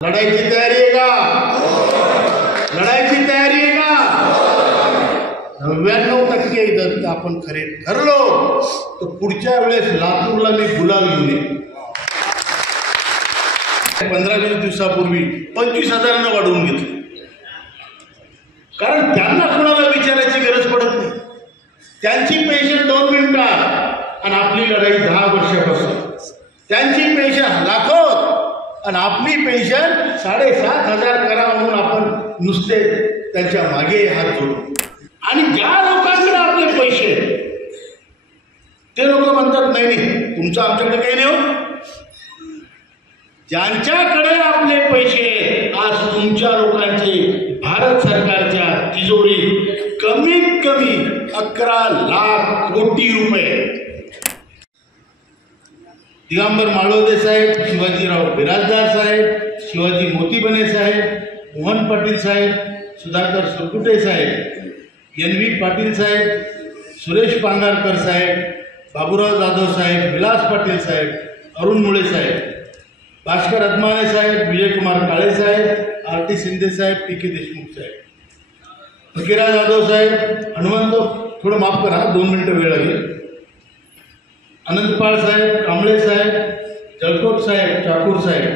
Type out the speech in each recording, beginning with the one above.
लढाईची तयारी आहे का? लढाईची तयारी आहे का? 99% जर आपण खरे ठरलो तर पुढच्या वेळेस लातूरला मी गुलाल घेऊन येईन. 15-20 दिवसापूर्वी 25,000 वाढवून घेतलं. कारण त्यांना कोणाला विचारायची गरज पडत नाही. त्यांची पेन्शन 2 मिनिटात आणि आपली लढाई 10 वर्षापासून. त्यांची पेन्शन लाखोत आणि आपली पेन्शन 7,500 करा म्हणून आपण नुसते त्यांच्या मागे हात जोडू. आणि ज्या लोकांकडे आपले पैसे ते लोक म्हणतात नाही नाही तुमचं आमच्याकडे काही नाही हो. ज्यांच्याकडे आपले पैसे आज तुमच्या लोकांचे भारत सरकारच्या तिजोरी कमीत कमी 11 लाख कोटी रुपये. दिगंबर माळोदे साहेब, शिवाजीराव बिराजदार साहेब, शिवाजी मोतीबने साहेब, मोहन पाटील साहेब, सुधाकर सुरकुटे साहेब, NV पाटील साहेब, सुरेश पांगारकर साहेब, बाबूराव जाधव साहेब, विलास पाटील साहेब, अरुण मुळे साहेब, भास्कर अदमाने साहेब, विजयकुमार काळे साहेब, RT शिंदे साहेब, PK देशमुख साहेब, फकीरा जाधव साहेब, हनुमंत थोडं माफ करा 2 मिनिटं वेळ लागेल, अनंतपाळ साहेब, कांबळे साहेब, जळकोट साहेब, ठाकूर साहेब,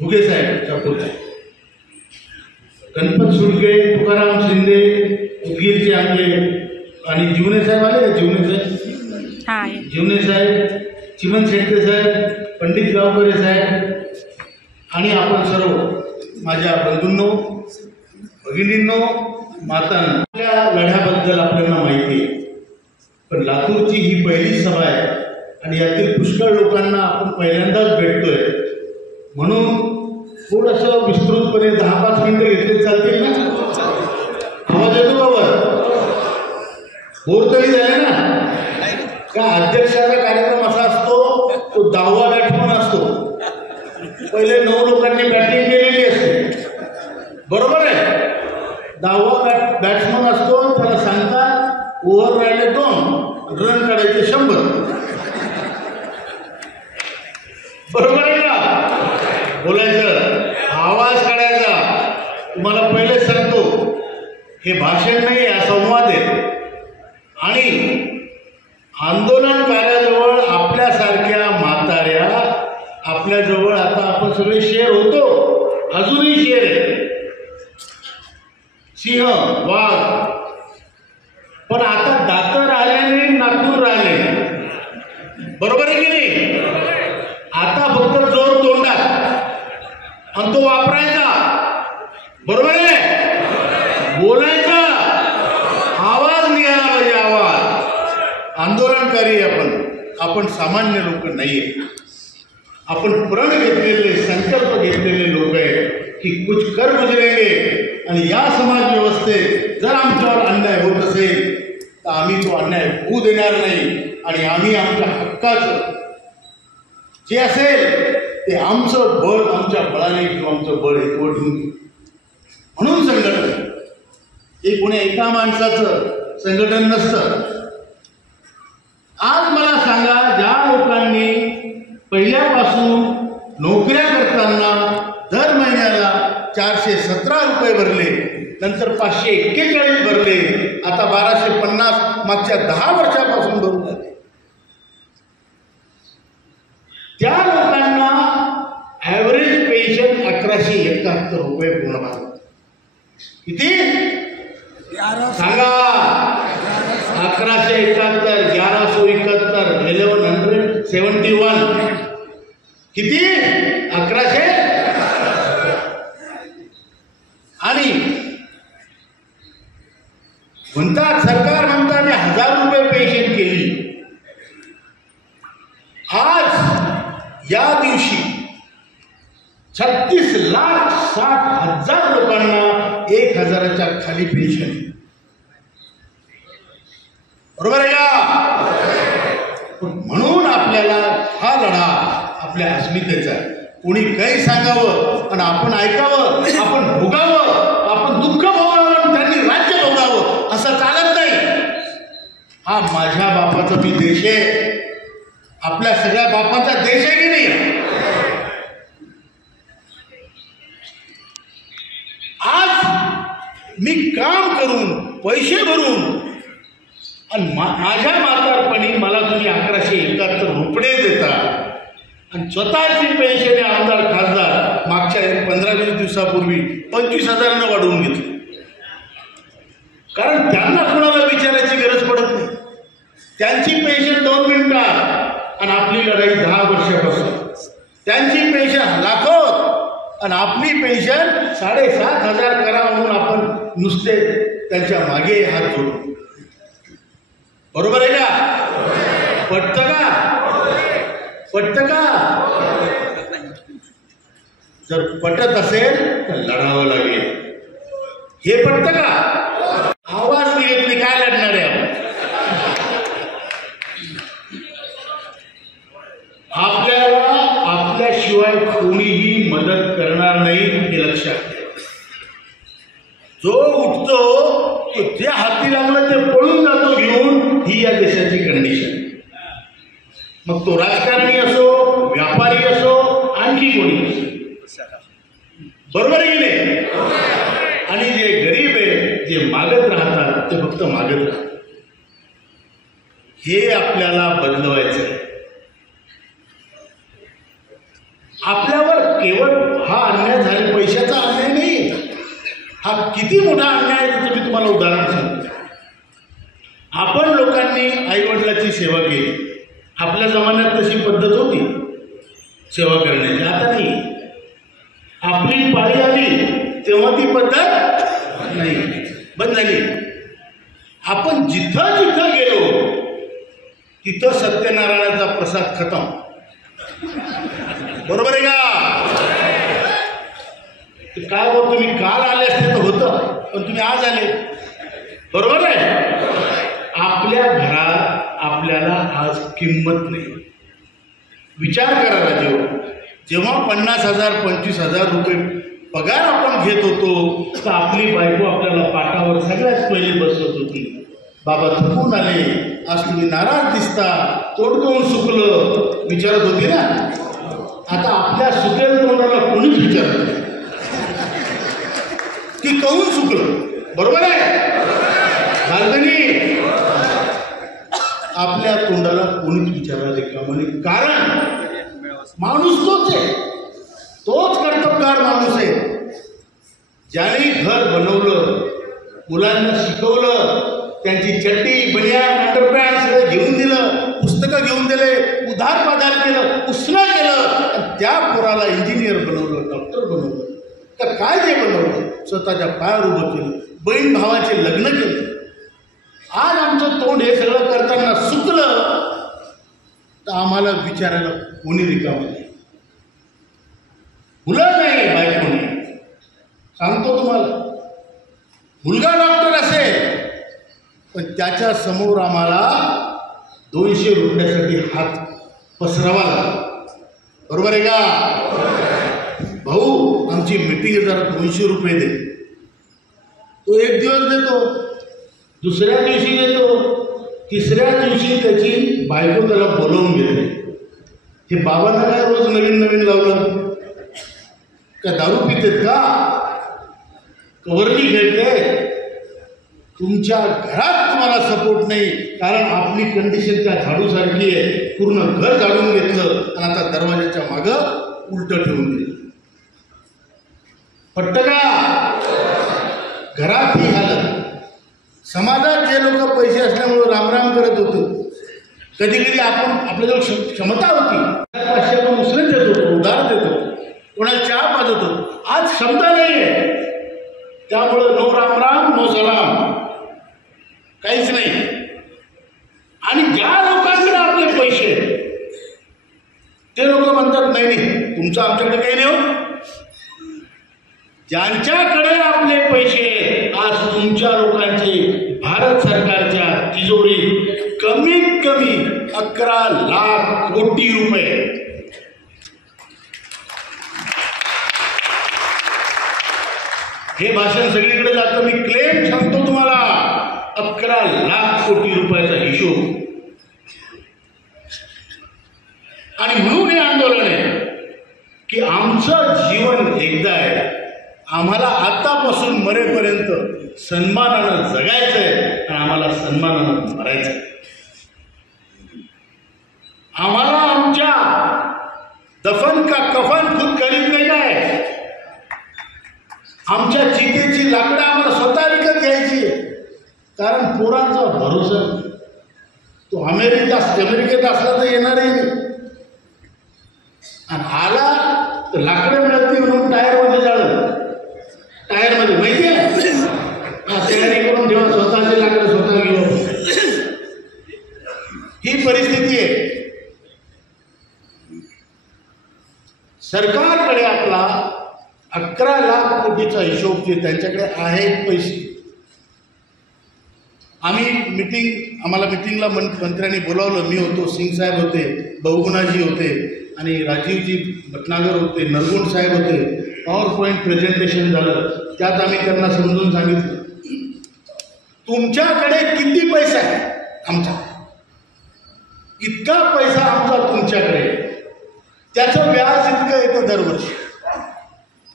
भुगे साहेब, ठाकूर साहेब, गणपत सुडके, तुकाराम शिंदे, उदगीरचे आमचे आणि जीवने साहेब आले का? जीवने साहेब, चिमन शेट्टे साहेब, पंडित गावकरे साहेब आणि आपण सर्व माझ्या बंधूंनो, भगिनींनो, मातांनो, आपल्या लढ्याबद्दल आपल्याला माहिती आहे. पण लातूरची ही पहिली सभा आहे आणि यातील पुष्कळ लोकांना आपण पहिल्यांदाच भेटतोय म्हणून थोडंसं विस्तृतपणे 10-5 मिनिटं घेतले चालतील ना? आवाज येतो का वर? बोर तरी झाले ना? का अध्यक्षाचा कार्यक्रम असा असतो तो 10वा बॅट्समन असतो. पहिले 9 लोकांनी बॅटिंग केलेली असते, बरोबर आहे? 10वा बॅट्समन असतो, त्याला सांगतात ओव्हर राहिले 2, रन काढायचे 100, बरोबर आहे का? बोलायचं, आवाज काढायचा. तुम्हाला पहिले सांगतो हे भाषण नाही, हा संवाद आहे. आणि आंदोलनकार्याजवळ आपल्यासारख्या म्हाताऱ्या आपल्याजवळ आता आपण सगळे शेर होतो, अजूनही शेर आहे, सिंह, वाघ. पण आता दातर आल्याने नागपूर राहिले, बरोबर आहे की नाही? आता फक्त जोर तोंडात आणि तो वापरायचा, बरोबर आहे? बोलायचा, आवाज निघाला पाहिजे, आवाज. आंदोलनकारी आपण सामान्य लोक नाहीये. आपण प्रण घेतलेले, संकल्प घेतलेले लोक आहे की कुछ कर गुजरेंगे. आणि या समाज व्यवस्थेत जर आमच्यावर अन्याय होत असेल तर आम्ही तो अन्याय होऊ देणार नाही. आणि आम्ही आमच्या हक्काचं जे असेल ते आमचं बळ आमच्या बळाने किंवा आमचं बळ एकवटून घेऊ. म्हणून संघटन हे कोणी एका माणसाचं संघटन नसतं. आज मला सांगा, ज्या लोकांनी पहिल्यापासून नोकऱ्या करताना दर महिन्याला 417 रुपये भरले, नंतर 541 भरले, आता 1250 मागच्या 10 वर्षापासून भरून जाते, त्या लोकांना ॲव्हरेज पेन्शन 1171 रुपये पूर्ण भाग. किती सांगा? 1171, 1171, 1171. किती? 1100. आणि म्हणतात, सरकार म्हणतात मी 1000 रुपये पेन्शन केली. आज या दिवशी 36,60,000 लोकांना 1,000च्या खाली पेन्शन, बरोबर आहे का? म्हणून आपल्याला हा लढा आपल्या अस्मितेचा आहे. कोणी काही सांगावं आणि आपण ऐकावं, आपण भोगावं, आपण दुःख भोगावं आणि त्यांनी राज्य भोगावं असं चालत नाही. हा माझ्या बापाचा मी देश आहे, आपल्या सगळ्या बापाचा देश आहे की नाही? मी काम करून पैसे भरून आणि माझ्या म्हातारपणी मला तुम्ही 1171 रुपये देता आणि स्वतःची पेन्शन आमदार खासदार मागच्या 15-20 दिवसापूर्वी 25,000 वाढवून घेतली. कारण त्यांना कोणाला विचारायची गरज पडत नाही. त्यांची पेन्शन 2 मिनिटात आणि आपली लढाई 10 वर्षापासून. त्यांची पेन्शन लाखोत आणि आपली पेन्शन 7,500 करा म्हणून आपण नुसते त्यांच्या मागे हात जोडू. बरोबर आहे का? पटतं का? पटतं का? जर पटत असेल तर लढावं लागेल. हे पटतं का? आवाज निघत नाही, काय लढणार आहे आपण? आपल्याला आपल्याशिवाय कोणीही मदत करणार नाही हे लक्षात घ्या. जो उठतो तो जे हाती लागलं ते पळून जातो घेऊन, ही या देशाची कंडिशन. मग तो राजकारणी असो, व्यापारी असो, आणखी कोणी असो. बरोबर आहे की नाही? आणि जे गरीब आहे, जे मागत राहतात ते फक्त मागत राहतात. हे आपल्याला बदलवायचं आहे. आपल्यावर केवळ हा अन्याय झाला, पैशाचा अन्याय नाही, हा किती मोठा अन्याय आहे त्याचं मी तुम्हाला उदाहरण सांगतो. आपण लोकांनी आईवडिलाची सेवा केली. आपल्या जमान्यात तशी पद्धत होती सेवा करण्याची, आता नाही. आपली पाळी आली तेव्हा ती पद्धत नाही, बंद झाली. आपण जिथं जिथं गेलो तिथं सत्यनारायणाचा प्रसाद खतम. बरोबर आहे का? काय बोल, तुम्ही काल आले असते तर होतं, पण तुम्ही आज आले. बरोबर आहे? आपल्या घरात आपल्याला आज किंमत नाही. विचार करा राजेव, जेव्हा 50,000 25,000 रुपये पगार आपण घेत होतो तर आपली बायको आपल्याला पाटावर सगळ्यात पहिले बसवत होती. बाबा थकून आले, आज तुम्ही नाराज दिसता, तोंड काऊन सुकलं विचारत होती ना. आता आपल्या सुकेल तोंडाला कोणीच विचारत नाही की काऊन सुकलं. बरोबर आहे बालकनी? आपल्या तोंडाला कोणीच विचारायला रिकामं नाही. कारण माणूस तोच आहे, तोच कर्तबगार माणूस आहे. ज्याने घर बनवलं, मुलांना शिकवलं, त्यांची चड्डी बनियान अंडरपॅन्ट सगळं घेऊन दिलं, पुस्तकं घेऊन दिले, उधार पाधार केलं, उसनं केलं, आणि त्या पोराला इंजिनियर बनवलं, डॉक्टर बनवलं, तर काय ते बनवलं? स्वतःच्या पायावर उभं केलं, बहीण भावाचे लग्न केलं. आज आमचं तोंड हे सगळं करताना सुकलं तर आम्हाला विचारायला कोणी रिकामं नाही. मुलं नाही, बायको नाही. सांगतो तुम्हाला, मुलगा डॉक्टर असेल पण त्याच्या समोर आम्हाला 200 रुपयासाठी हात पसरावा लागतो. बरोबर आहे का? भाऊ आमची मीटिंग आहे, जरा 200 रुपये दे. तो एक दिवस देतो, दुसऱ्या दिवशी देतो, तिसऱ्या दिवशी त्याची बायको त्याला बोलवून घेते. हे बाबांना काय रोज नवीन नवीन लावलं का? दारू पितेत का? कवरली खेळते? तुमच्या घरात तुम्हाला सपोर्ट नाही, कारण आपली कंडिशन त्या झाडूसारखी आहे. पूर्ण घर झाडून घेतलं आणि आता दरवाजाच्या मागं उलटं ठेवून दिलं. पटतं का? घरात ही हालत. समाजात जे लोक पैसे असल्यामुळे रामराम करत होते, कधी कधी आपण आपल्याजवळ क्षमता होती, 500 आपण उचलून देत होतो, उधार देत होतो, कोणाला चहा पाजत होतो. आज क्षमता नाही आहे, त्यामुळं नो रामराम नो सलाम, काहीच नाही. आणि ज्या लोकांकडे आपले पैसे ते लोक म्हणतात नाही नाही तुमचं आमच्याकडे काही नाही हो. ज्यांच्याकडे आपले पैसे, आज तुमच्या लोकांचे भारत सरकारच्या तिजोरीत कमीत कमी 11 लाख कोटी रुपये. हे भाषण सगळीकडे जातं. मी क्लेम सांगतो तुम्हाला, 11 लाख कोटी रुपयाचा हिशोब. आणि म्हणून हे आंदोलन आहे की आमचं जीवन एकदा आहे, आम्हाला आतापासून मरेपर्यंत सन्मानानं जगायचं आहे आणि आम्हाला सन्मानानं मरायचं आहे. आम्हाला आमच्या दफन का कफन खुद खरीद नाही काय, आमच्या चितेची लाकडं आम्हाला स्वतः विकत घ्यायची. कारण पोरांचा भरोसा तो अमेरिकेत असला तर येणारही नाही, आणि आला तर लाकडं मिळत म्हणून टायरमध्ये जाळलं. टायरमध्ये माहिती आहे, तयारी करून ठेवा, स्वतःचे लाकडं स्वतः घेऊ. ही परिस्थिती आहे. सरकारकडे आपला 11 लाख कोटीचा हिशोब जे त्यांच्याकडे आहेत पैसे. आम्हाला मिटिंगला मंत्र्यांनी बोलावलं. मी होतो, सिंग साहेब होते, बहुगुणाजी होते आणि राजीवजी भटनागर होते, नरगुण साहेब होते. पॉवर पॉईंट प्रेझेंटेशन झालं. त्यात आम्ही त्यांना समजून सांगितलं, तुमच्याकडे किती पैसा आहे, आमचा इतका पैसा आमचा तुमच्याकडे, त्याचं व्याज इतकं येतं दरवर्षी.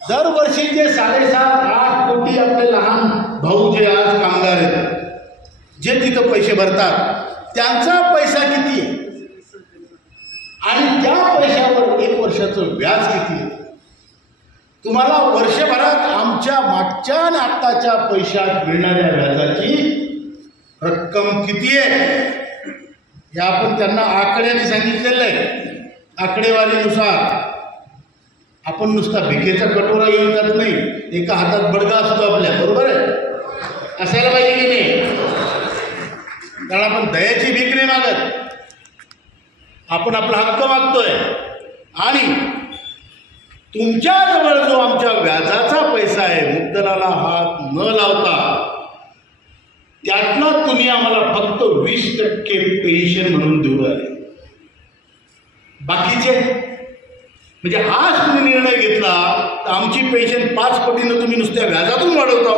दरवर्षी जे 7.5-8 कोटी आपले लहान भाऊ जे आज कामगार आहेत, जे तिथं पैसे भरतात, त्यांचा पैसा किती आहे आणि त्या पैशावर 1 वर्षाचं व्याज किती आहे. तुम्हाला वर्षभरात आमच्या मागच्या आणि आत्ताच्या पैशात मिळणाऱ्या व्याजाची रक्कम किती आहे हे आपण त्यांना आकड्याने सांगितलेलं आहे. आकडेवारीनुसार आपण नुसता भिकेचा कटोरा घेऊन जात नाही, एका हातात बडगा असतो आपल्या, बरोबर आहे, असायला पाहिजे की नाही. कारण आपण दयाची भीक नाही मागत, आपण आपला हक्क मागतोय. आणि तुमच्याजवळ जो आमच्या व्याजाचा पैसा आहे, मुद्दलाला हात न लावता, त्यातनं तुम्ही आम्हाला फक्त 20% पेन्शन म्हणून देऊ राहिले. बाकीचे म्हणजे आज तुम्ही निर्णय घेतला तर आमची पेन्शन 5 कोटीनं तुम्ही नुसत्या व्याजातून वाढवता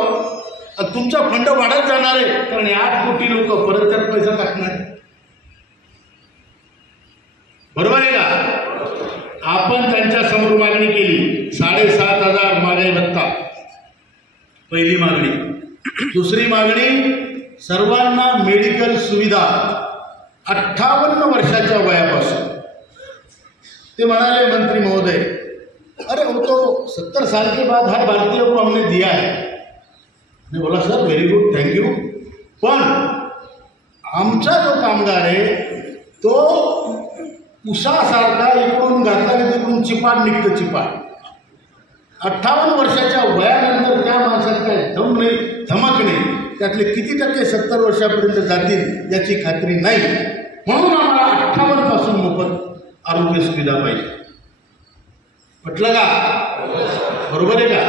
आणि तुमचा फंड वाढत जाणार आहे. कारण 8 कोटी लोक परत त्यात पैसा टाकणार, बरोबर आहे का. आपण त्यांच्या समोर मागणी केली 7,500 महागाई भत्ता, पहिली मागणी. दुसरी मागणी, सर्वांना मेडिकल सुविधा 58 वर्षाच्या वयापासून. ते म्हणाले मंत्री महोदय, अरे वो तो 70 साल के बाद हर भारतीय को हमने दिया है. मैं बोला सर व्हेरी गुड, थँक्यू. पण आमचा जो कामगार आहे तो उसासारखा इकडून घातला की तिकडून चिपाट निघतं, चिपाट. 58 वर्षाच्या वयानंतर त्या माणसात काय दम नाही, धमक नाही. त्यातले किती टक्के 70 वर्षापर्यंत जातील याची खात्री नाही. म्हणून आम्हाला 58 पासून मोफत आरोग्य सुविधा पाहिजे. म्हटलं का, बरोबर आहे का.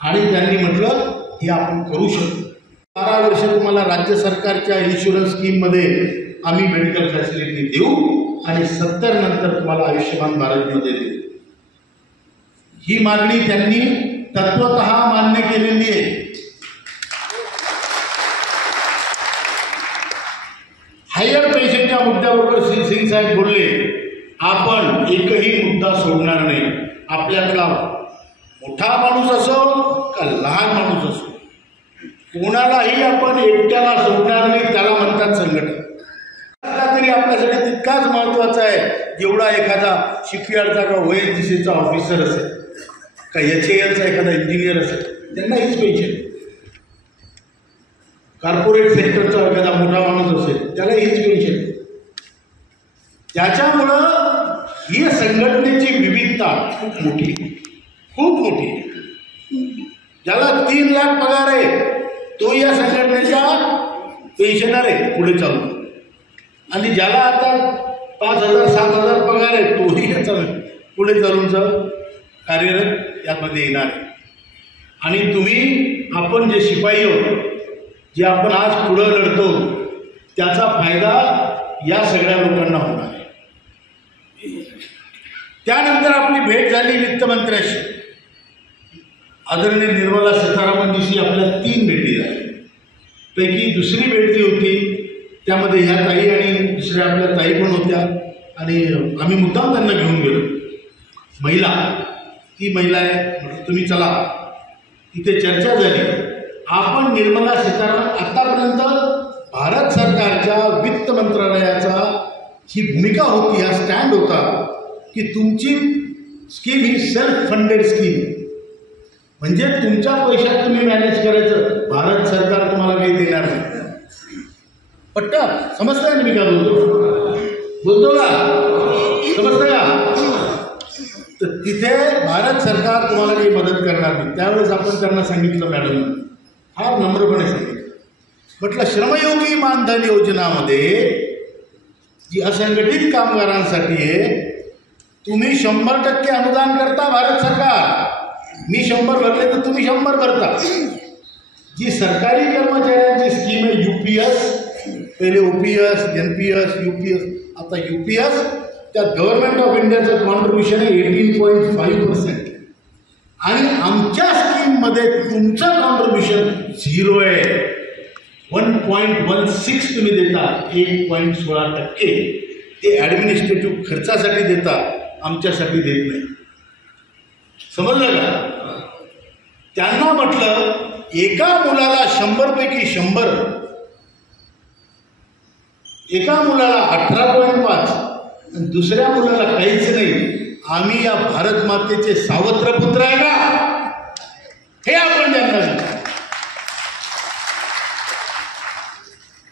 आणि त्यांनी म्हटलं हे आपण करू शकतो. 12 वर्ष तुम्हाला राज्य सरकारच्या इन्शुरन्स स्कीममध्ये आम्ही मेडिकल फॅसिलिटी देऊ आणि 70 नंतर तुम्हाला आयुष्यमान भारतमध्ये देऊ. ही मागणी त्यांनी तत्वतः मान्य केलेली आहे. हायर पेन्शनच्या मुद्द्याबरोबर श्री सिंग साहेब बोलले, आपण एकही मुद्दा सोडणार नाही. आपल्यातला मोठा माणूस असो का लहान माणूस असो, कोणालाही आपण एकट्याला सोडणार नाही. त्याला म्हणतात संघटन. तरी आपल्यासाठी तितकाच महत्त्वाचा आहे जेवढा एखादा शिपयार्डचा का ONGCचा ऑफिसर असेल, का HALचा एखादा इंजिनियर असेल, त्यांना हीच पेन्शन. कॉर्पोरेट सेक्टरचा एखादा मोठा माणूस असेल त्याला हीच पेन्शन. त्याच्यामुळं ही संघटनेची विविधता खूप मोठी, खूप मोठी. ज्याला 3 लाख पगार आहे तो या संघटनेचा पेन्शनर आहे पुढे चालून, आणि ज्याला आता 5,000-7,000 पगार आहे तोही याचा पुढे चालूनचा कार्यरत यामध्ये येणार आहे. आणि तुम्ही, आपण जे शिपाई आहोत, जे आपण आज पुढं लढतो, त्याचा फायदा या सगळ्या लोकांना होणार आहे. त्यानंतर आपली भेट झाली वित्तमंत्र्याशी. आदरणीय निर्मला सीतारामनजीशी आपल्या 3 भेटी झाल्या. पैकी दुसरी भेट जी होती त्यामध्ये ह्या ताई आणि दुसऱ्या आपल्या ताई पण होत्या, आणि आम्ही मुद्दाम त्यांना घेऊन गेलो. महिला ती महिला आहे. म्हटलं तुम्ही चला. तिथे चर्चा झाली. आपण निर्मला सीतारामन आतापर्यंत भारत सरकारच्या वित्त मंत्रालयाचा ही भूमिका होती, हा स्टँड होता की तुमची स्कीम ही सेल्फ फंडेड स्कीम, म्हणजे तुमच्या पैशात तुम्ही मॅनेज करायचं, भारत सरकार तुम्हाला काही देणार नाही. पट्टा समजताय ना मी काय बोलतो का? समजतं का? तर तिथे भारत सरकार तुम्हाला काही मदत करणार नाही. त्यावेळेस आपण त्यांना सांगितलं, मॅडम फार नम्रपणे सांगितलं, म्हटलं श्रमयोगी मानधन योजनामध्ये जी असंघटित कामगारांसाठी आहे, तुम्ही 100% अनुदान करता भारत सरकार. मी 100 भरले तर तुम्ही 100 भरता. जी सरकारी कर्मचाऱ्यांची स्कीम आहे UPS, पहिले OPS, NPS, UPS, आता UPS, त्यात गव्हर्नमेंट ऑफ इंडियाचं कॉन्ट्रीब्युशन आहे 18.5% आणि आमच्या स्कीममध्ये तुमचं कॉन्ट्रीब्युशन 0 आहे. 1.16 तुम्ही देता, 1.16% ते ॲडमिनिस्ट्रेटिव्ह खर्चासाठी देता, आमच्यासाठी देत नाही. समजलं का? त्यांना म्हटलं एका मुलाला 100 पैकी 100, एका मुलाला 18.5 आणि दुसऱ्या मुलाला काहीच नाही. आम्ही या भारत मातेचे सावत्र पुत्र आहे का? हे आपण त्यांना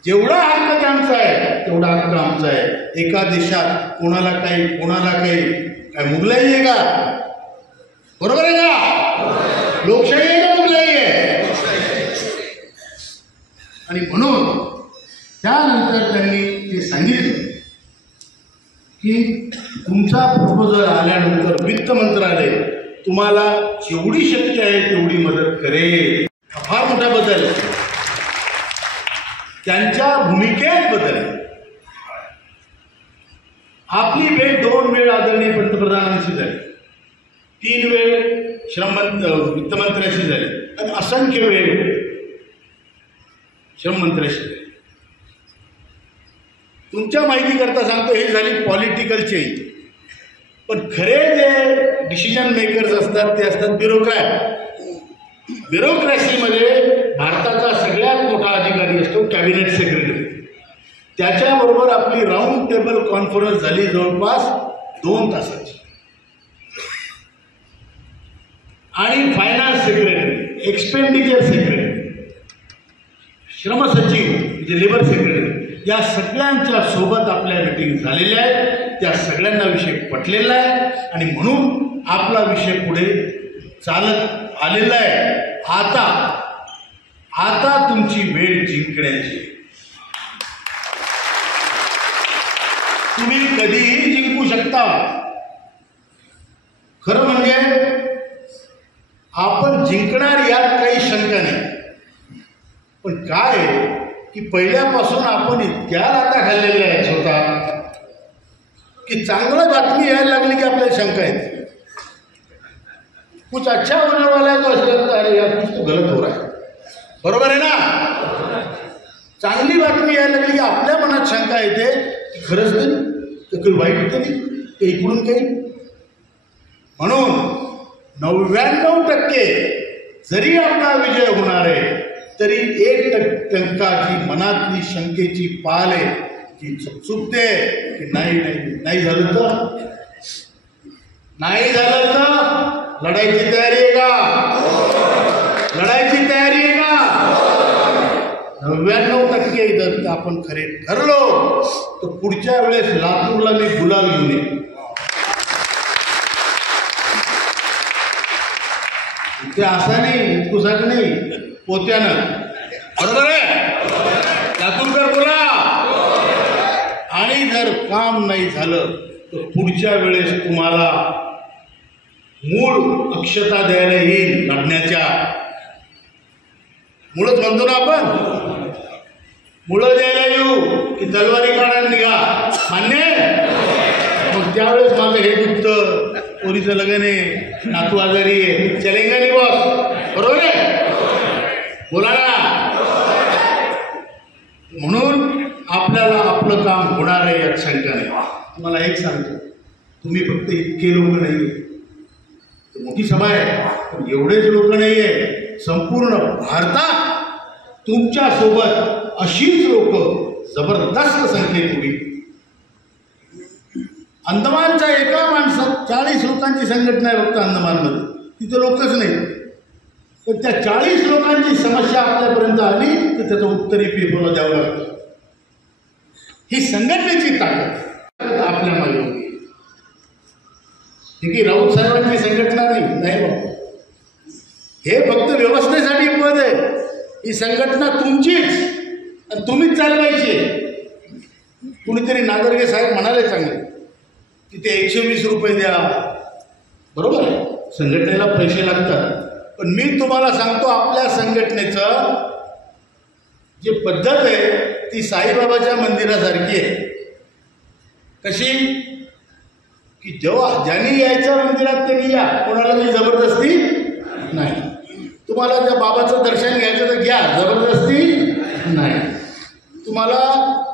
जेवढा हक्क त्यांचा आहे तेवढा हक्क आमचा आहे. एका देशात कोणाला काही काय मुघलाई आहे का? बरोबर आहे का? लोकशाही आहे का मुघलाई आहे? आणि म्हणून त्यानंतर त्यांनी ते सांगितलं की तुमचा प्रपोजल आल्यानंतर वित्त मंत्रालय तुम्हाला जेवढी शक्य आहे तेवढी मदत करेल. फार मोठा बदल आहे. त्यांच्या भूमिकेत बदल. आपली वेळ 2 वेळ आदरणीय पंतप्रधानांशी झाली, 3 वेळ वित्तमंत्र्याशी झाली आणि असंख्य वेळ श्रममंत्र्याशी झाली. तुमच्या माहितीकरता सांगतो, हे झाली पॉलिटिकल चेंज. पण खरे जे डिसिजन मेकर्स असतात ते असतात ब्युरोक्रॅट. ब्युरोक्रॅसीमध्ये भारताचा सगळ्यात मोठा अधिकारी असतो कॅबिनेट सेक्रेटरी. त्याच्याबरोबर आपली राऊंड टेबल कॉन्फरन्स झाली जवळपास 2 तासाची. आणि फायनान्स सेक्रेटरी, एक्सपेंडिचर सेक्रेटरी, श्रमसचिव म्हणजे लेबर सेक्रेटरी, या सगळ्यांच्या सोबत आपल्या मीटिंग झालेल्या आहेत. त्या सगळ्यांना विषय पटलेला आहे आणि म्हणून आपला विषय पुढे चालत आलेला आहे. आता तुमची वेळ जिंकण्याची. तुम्ही कधीही जिंकू शकता. खरं म्हणजे आपण जिंकणार यात काही शंका नाही. पण काय की पहिल्यापासून आपण इतक्या लाटा खाल्लेल्या आहेत स्वतः की चांगलं बातमी यायला लागली की आपल्याला शंका येते. कुछ अच्छा होने वाला है तो ऐसा लगता है यार कुछ तो गलत हो रहा है. बरोबर आहे ना? चांगली बातमी यायला लागली की आपल्या मनात शंका येते की खरंच नाही, तर काही वाईट तरी ते इकडून काही. म्हणून 99% जरी आपला विजय होणार आहे तरी 1% जी मनातली शंकेची पाल आहे ती चुकते की नाही झालं तर लढाईची तयारी आहे का? लढाईची तयारी आहे का? 99% जर आपण खरे ठरलो तर पुढच्या वेळेस लातूरला मी गुलाल घेऊन येईन. ते असा नाही, कुसाक नाही, पोत्यानं. बरोबर आहे? लातूरकर बोला. आणि जर काम नाही झालं तर पुढच्या वेळेस तुम्हाला मूळ अक्षता द्यायला येईल लढण्याच्या. मुळच म्हणतो ना आपण, मुळं द्यायला येऊ की तलवारी काढायला निघा. मान्य? मग त्यावेळेस माझं हे दुखतं, पोरीचं लग्न आहे, नातू आजारी आहे, चलेंगा नाही बॉस. बरोबर आहे? बोला ना. म्हणून आपल्याला आपलं काम होणार आहे यात शंका नाही. तुम्हाला एक सांगतो, तुम्ही फक्त इतके लोक नाही, मोठी सभा आहे, पण एवढेच लोक नाही आहे. संपूर्ण भारतात तुमच्यासोबत अशीच लोक जबरदस्त संख्येत उभी. अंदमानच्या एका माणसात 40 लोकांची संघटना आहे फक्त अंदमानमध्ये, तिथे लोकच नाही. पण त्या 40 लोकांची समस्या आपल्यापर्यंत आली तर त्याचं उत्तरही पेपरला द्यावं लागतं. ही संघटनेची ताकद आपल्या मागे होती. ही की राऊत साहेबांची संघटना नाही बाबा, हे फक्त व्यवस्थेसाठी पद आहे. ही संघटना तुमचीच आणि तुम्हीच चालवायची. कुणीतरी नादर्गे साहेब म्हणाले चांगले की ते 120 रुपये द्या, बरोबर आहे, संघटनेला पैसे लागतात. पण मी तुम्हाला सांगतो आपल्या संघटनेचं जी पद्धत आहे ती साईबाबाच्या मंदिरासारखी आहे. कशी की जेव्हा ज्यांनी यायचं मंदिरात त्यांनी या, कोणाला काही जबरदस्ती नाही. तुम्हाला त्या बाबाचं दर्शन घ्यायचं तर घ्या, जबरदस्ती नाही. तुम्हाला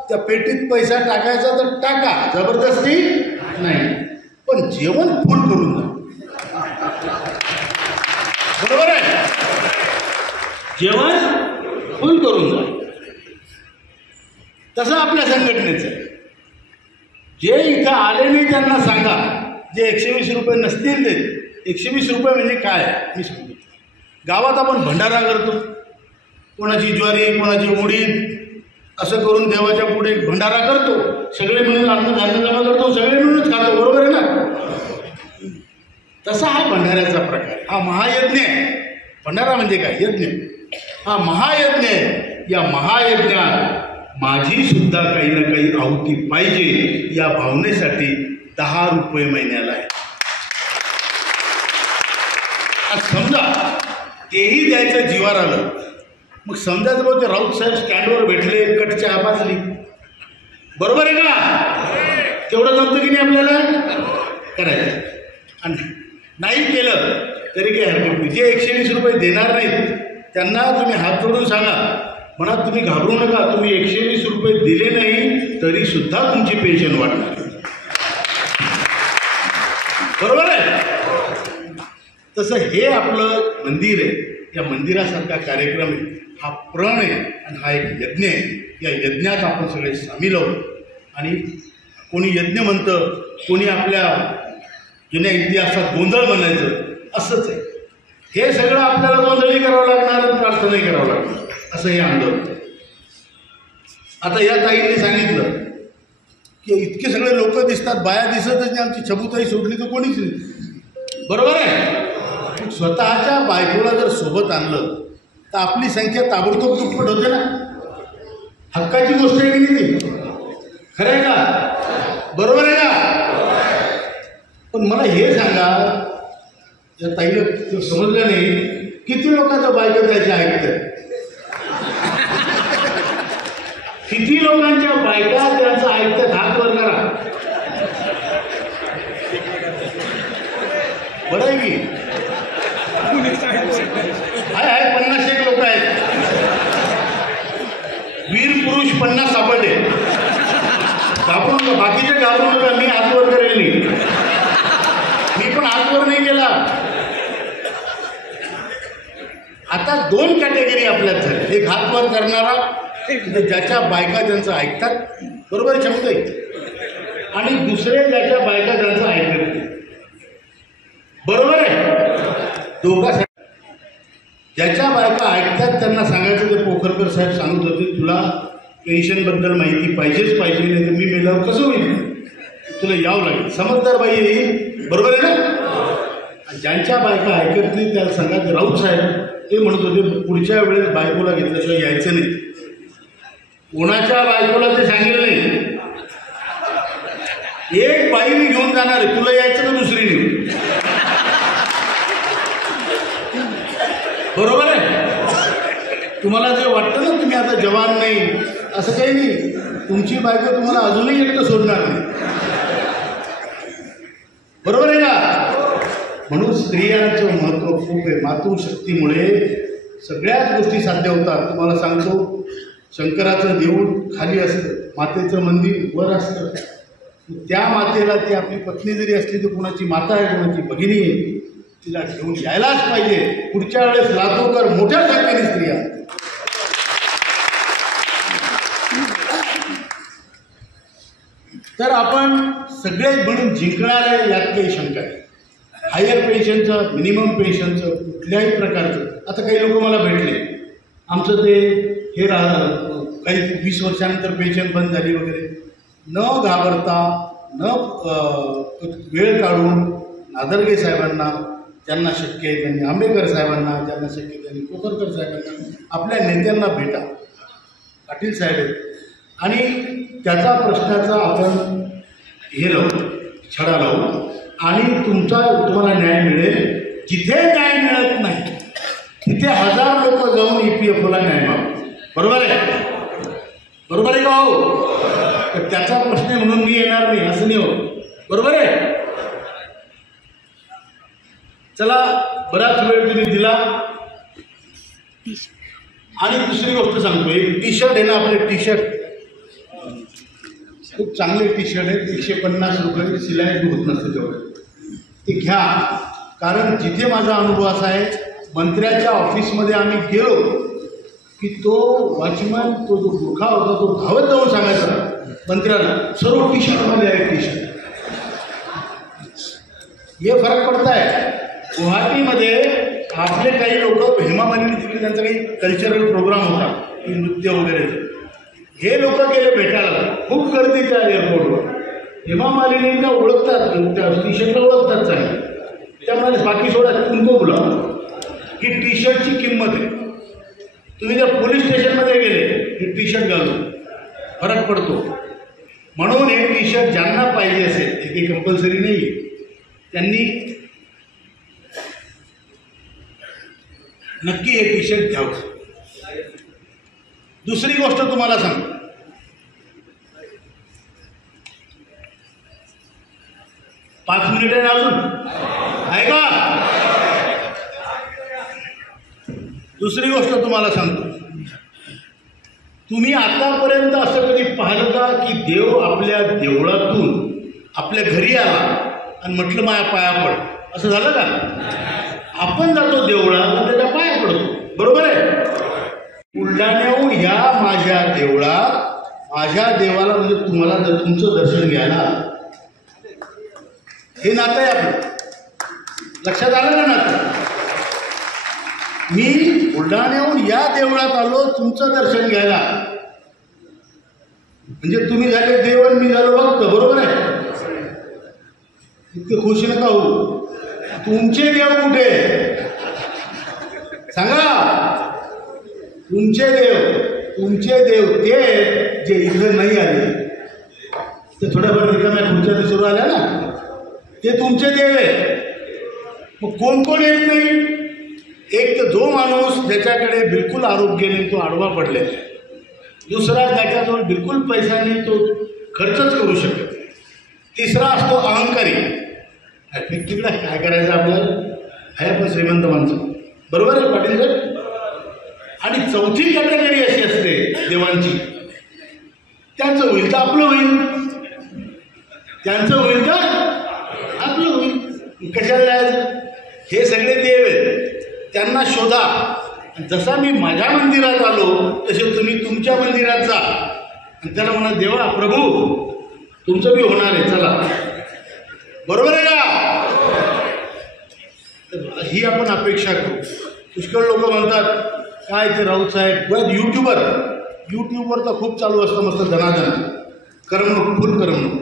त्या पेटीत पैसा टाकायचा तर टाका, जबरदस्ती नाही. पण जेवण फुल करून जा, बरोबर आहे, जेवण फुल करून जा. तसं आपल्या संघटनेचं आहे. जे इथं आले नाही त्यांना सांगा, जे 120 रुपये नसतील ते 120 रुपये म्हणजे काय मी सांगतो. गावात आपण भंडारा करतो, कोणाची ज्वारी कोणाची उडीद असं करून देवाच्या पुढे भंडारा करतो, सगळे मिळून अन्नधान्य जमा करतो, सगळे मिळूनच खातो, बरोबर आहे ना. तसा हा भंडाऱ्याचा प्रकार, हा महायज्ञ आहे. भंडारा म्हणजे काय, यज्ञ, हा महायज्ञ आहे. या महायज्ञात माझी सुद्धा काही ना काही आहुती पाहिजे, या भावनेसाठी 10 रुपये महिन्याला आहे. आज समजा तेही द्यायचं जीवार आलं, मग समजा जर ते राऊत साहेब स्टँडवर भेटले, कट चहा पाजली, बरोबर आहे का, तेवढं जमतं की नाही आपल्याला करायचं. आणि नाही केलं तरी काही हरकत नाही. जे 120 रुपये देणार नाहीत त्यांना तुम्ही हात जोडून सांगा, म्हणा तुम्ही घाबरू नका, तुम्ही 120 रुपये दिले नाही तरी सुद्धा तुमची पेन्शन वाढणार, बरोबर आहे. तसं हे आपलं मंदिर आहे, या मंदिरासारखा कार्यक्रम आहे, हा प्रण आहे आणि हा एक यज्ञ आहे. या यज्ञात आपण सगळे सामील आहोत. आणि कोणी यज्ञ म्हणतं, कोणी आपल्या जुन्या इतिहासात गोंधळ म्हणायचं, असंच आहे. हे सगळं आपल्याला गोंधळही करावं लागणार आणि प्रार्थनाही करावं लागणार, असं हे आंदोलन. आता या ताईंनी सांगितलं की इतके सगळे लोक दिसतात, बाया दिसतच नाही, आमची छबुताई सोडली तर कोणीच नाही, बरोबर आहे. स्वतःच्या बायकोला जर सोबत आणलं तर आपली संख्या ताबडतोब दुप्पट होते ना. हक्काची गोष्ट आहे की नाही, खरं आहे का, बरोबर आहे का. पण मला हे सांगा, या ताईला समजलं नाही, किती लोकांच्या बायका त्याच्या ऐकतात, किती लोकांच्या बायका त्यांचं ऐकतात, हात वर करा. बरं आहे की आहे 50 लोक आहेत, वीर पुरुष 50 सापडले. घाबरू नका, बाकीचे घाबरू नका, मी हात वर करेल नाही, मी पण हात वर नाही केला. आता 2 कॅटेगरी आपल्यात झाली, एक हात वर करणारा ज्याच्या बायका त्यांचं ऐकतात, बरोबर शब्द आहे, आणि दुसरे ज्याच्या बायका त्यांचं ऐकत नाही, बरोबर आहे. दोघांसाठी ज्याच्या बायका ऐकतात त्यांना सांगायचं, ते पोखरकर साहेब सांगत होते, तुला पेन्शनबद्दल माहिती पाहिजेच पाहिजे, नाही तर मी मेल्यावर कसं होईल, तुला यावं लागेल, समजदार बाई येईल, बरोबर आहे ना. ज्यांच्या बायका ऐकत नाही त्याला सांगायचं. राऊत साहेब ते म्हणत होते पुढच्या वेळेस बायकोला घेतल्याशिवाय यायचं नाही. कोणाच्या बायकोला ते सांगितलं नाही, एक बाई मी घेऊन जाणार आहे, तुला यायचं का दुसरी नाही, बरोबर आहे. तुम्हाला जे वाटतं ना तुम्ही आता जवान नाही, असं काही नाही, तुमची बायको तुम्हाला अजूनही एकटं सोडणार नाही, बरोबर आहे का. म्हणून स्त्रियांचं महत्त्व खूप आहे. मातृशक्तीमुळे सगळ्याच गोष्टी साध्य होतात. तुम्हाला सांगतो, शंकराचं देऊळ खाली असतं, मातेचं मंदिर वर असतं. त्या मातेला ती आपली पत्नी जरी असली तर कुणाची माता आहे, कुणाची भगिनी आहे, तिला घेऊन यायलाच पाहिजे. पुढच्या वेळेस लातूरकर मोठ्या संख्येने स्त्रिया. तर आपण सगळे म्हणून जिंकणार आहे, यात काही शंका आहे. हायर पेन्शनचं, मिनिमम पेन्शनचं, कुठल्याही प्रकारचं. आता काही लोक मला भेटले, आमचं ते हे काही 20 वर्षानंतर पेन्शन बंद झाली वगैरे. न घाबरता, न वेळ काढून नादर्गे साहेबांना ज्यांना शक्य आहे त्यांनी, आंबेडकर साहेबांना ज्यांना शक्य आहे त्यांनी, कोकरकर साहेबांना, आपल्या नेत्यांना भेटा, पाटील साहेब आहेत, आणि त्याचा प्रश्नाचा आपण हे लावू, छडा लावू, आणि तुम्हाला न्याय मिळेल. जिथे न्याय मिळत नाही तिथे 1000 लोक जाऊन EPFOला न्याय मागू. बरोबर आहे? बरोबर आहे का हो? तर त्याचा प्रश्न म्हणून मी येणार नाही असं नाही हो. बरोबर आहे? चला, बराच वेळ तुम्ही दिला. आणि दुसरी गोष्ट सांगतो, एक टी-शर्ट आहे ना आपले, टी-शर्ट खूप चांगले टी-शर्ट आहेत, 150 रुपये, शिलाई होत नसते तेवढं. ते घ्या, कारण जिथे माझा अनुभव असा आहे, मंत्र्याच्या ऑफिसमध्ये आम्ही गेलो की तो वॉचमन, तो जो गुरखा होता, तो धावत जाऊन सांगायचा मंत्र्याला, सर्व टी-शर्टमध्ये आहे टी-शर्ट. हे फरक पडत आहे. गुवाहाटीमध्ये आपले काही लोक, हेमा मालिनी तिकडे त्यांचा काही कल्चरल प्रोग्राम होता, की नृत्य वगैरे, हे लोक गेले भेटायला, खूप गर्दी त्या एअरपोर्टवर. हेमा मालिनींना ओळखतात, त्या टी-शर्टला ओळखतात चांगले. त्यामुळे बाकी सोडा, तुमको बोला ही टी-शर्टची किंमत आहे. तुम्ही जर पोलीस स्टेशनमध्ये गेले, हे टी-शर्ट घालून फरक पडतो. म्हणून हे टी-शर्ट ज्यांना पाहिजे असेल, हे काही कंपल्सरी नाही, त्यांनी नक्की हे टी-शर्ट घ्यावं. दुसरी गोष्ट तुम्हाला सांगतो, पाच मिनिट आहे अजून, आहे का? दुसरी गोष्ट तुम्हाला सांगतो, तुम्ही आतापर्यंत असं कधी पाहिलं का की देव आपल्या देवळातून आपल्या घरी आला आणि म्हटलं माझ्या पाया पड, असं झालं का? आपण जातो देवळात आणि त्याच्या पाया पडतो. बरोबर आहे? बुलढाण्याहून या माझ्या देवळात, माझ्या देवाला, म्हणजे तुम्हाला जर तुमचं दर्शन घ्यायला, हे नातं आहे आपलं. लक्षात आलं ना नातं? मी बुलढाण्याहून या देवळात आलो तुमचं दर्शन घ्यायला, म्हणजे तुम्ही झाले देव आणि मी झालो भक्त. बरोबर आहे? इतके खुश नका होऊ. तुमचे देव कुठे सांगा? तुमचे देव ते जे इथं नाही आले, ते थोड्याफार रिकाम्या खुर्च्या सुरू आल्या ना, ते तुमचे देव आहे. मग कोण कोण येत नाही? एक तर जो माणूस ज्याच्याकडे बिलकुल आरोग्य नाही, तो आडवा पडलेला आहे. दुसरा, ज्याच्याजवळ बिलकुल पैसा नाही, तो खर्चच करू शकत. तिसरा असतो अहंकारी. तिकडे काय करायचं आपल्याला, आहे आपण श्रीमंत माणसं. बरोबर आहे पाटील सर? आणि चौथी कॅटेगरी अशी असते देवांची, त्यांचं होईल तर आपलं होईल, त्यांचं होईल तर आपलं होईल. कशाला जायचं? हे सगळे देव आहेत, त्यांना शोधा. जसा मी माझ्या मंदिरात आलो तसे तुम्ही तुमच्या मंदिरात जा आणि त्याला म्हणा, देवा प्रभू तुमचं बी होणार आहे, चला. बरोबर आहे का? ही आपण अपेक्षा करू. पुष्कळ लोक म्हणतात काय ते राऊत साहेब, युट्यूबवर तर खूप चालू असतं मस्त धनाधन, करमणूक, फुल करमणूक,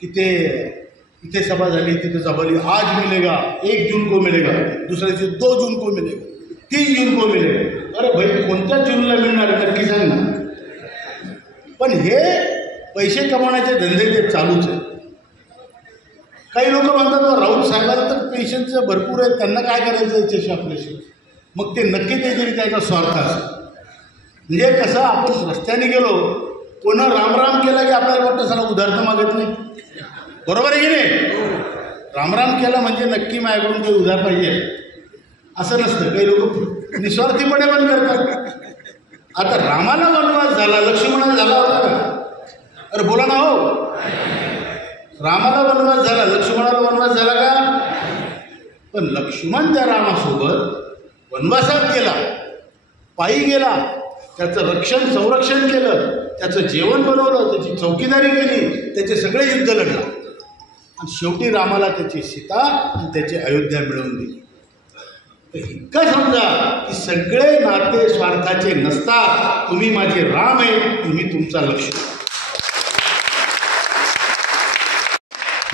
की ते इथे सभा झाली, तिथे सभा झाली, आज मिलेगा, 1 जून को मिलेगा, दुसऱ्या दिवशी 2 जून को मिलेगा, 3 जून को मिलेगा. अरे भाई, कोणत्या जूनला मिळणार नक्की सांग ना. पण हे पैसे कमवण्याचे धंदे ते चालूच आहे. काही लोक म्हणतात राऊत साहेबांना तर पेशंटचं भरपूर आहे, त्यांना काय करायचं याच्याशी आपल्याशी. मग ते नक्की काहीतरी त्याचा स्वार्थ असतो. म्हणजे कसं, आपण रस्त्याने गेलो, कोणा रामराम केला की आपल्याला वाटतं साला उधार तर मागत नाही. बरोबर आहे की नाही? रामराम केला म्हणजे नक्की माझ्याकडून काही उधार पाहिजे असं नसतं. काही लोक निस्वार्थीपणे पण करतात. आता रामाला वनवास झाला, लक्ष्मणाला झाला होता का? अरे बोला ना हो. रामाला वनवास झाला, लक्ष्मणाला वनवास झाला का? पण लक्ष्मण त्या रामासोबत वनवासात गेला, पायी गेला, त्याचं रक्षण संरक्षण केलं, त्याचं जेवण बनवलं, त्याची चौकीदारी केली, त्याचे सगळे युद्ध लढला आणि शेवटी रामाला त्याची सीता आणि त्याची अयोध्या मिळवून दिली. तर इतकं समजा की सगळे नाते स्वार्थाचे नसतात. तुम्ही माझे राम आहे, तुम्ही तुमचा लक्ष्मण.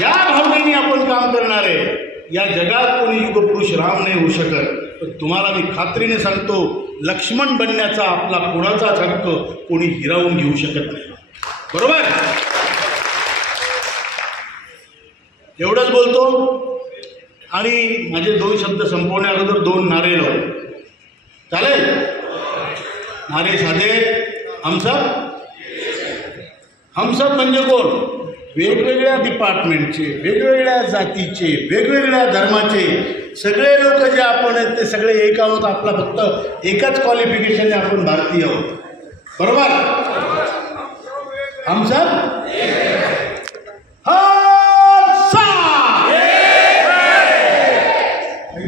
या भावनेने आपण काम करणार आहे. या जगात कोणी युगपुरुष राम नाही होऊ शकत. पण तुम्हाला मी खात्रीने सांगतो, लक्ष्मण बनण्याचा आपला कोणाचाच हक्क कोणी हिरावून घेऊ शकत नाही. बरोबर? एवढंच बोलतो आणि माझे 2 शब्द संपवण्या अगोदर 2 नारे लावू. चालेल? नारे साधे. हमसब म्हणजे कोण? वेगवेगळ्या डिपार्टमेंटचे, वेगवेगळ्या जातीचे, वेगवेगळ्या धर्माचे सगळे लोक जे आपण आहेत ते सगळे एक आहोत. आपला फक्त एकच क्वालिफिकेशन आहे, आपण भारतीय आहोत. बरोबर? हम सब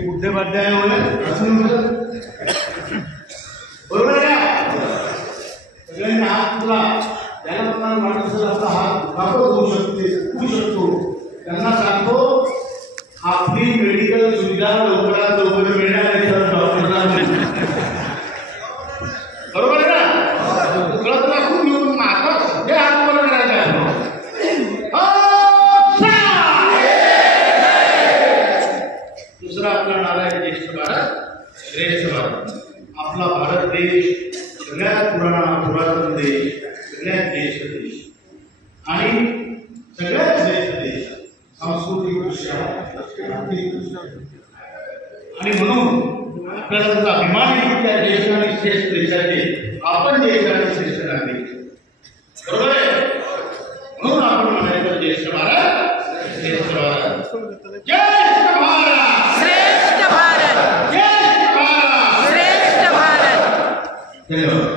बुद्धेबाध्याय बरोबर आहे. सगळ्यांनी हात तुला त्याला तुम्हाला माणसाचा आपला हात वापस होऊ शकतो. त्यांना सांगतो आपली मेडिकल सुविधा लवकरात लवकर मिळणार आहे. बरोबर आहे ना? तुला दाखवून घेऊन आता हे हात वर करायचा. दुसरा आपला नारा आहे ज्येष्ठ भारत श्रेष्ठ भारत. आपला भारत देश सगळ्यात पुरातन देश, सगळ्यात ज्येष्ठ देश आणि सगळ्यात श्रेष्ठ देश सांस्कृतिकदृष्ट्या, आणि म्हणून आपल्याला त्याचा अभिमान आहे त्या ज्येष्ठ आणि श्रेष्ठ देशाचे आपण ज्येष्ठ आणि श्रेष्ठ नागरिक. बरोबर आहे? म्हणून आपण म्हणायचं ज्येष्ठ भारत श्रेष्ठ भारत. ज्येष्ठ भारत श्रेष्ठ भारत. ज्येष्ठ भारत श्रेष्ठ भारत. धन्यवाद.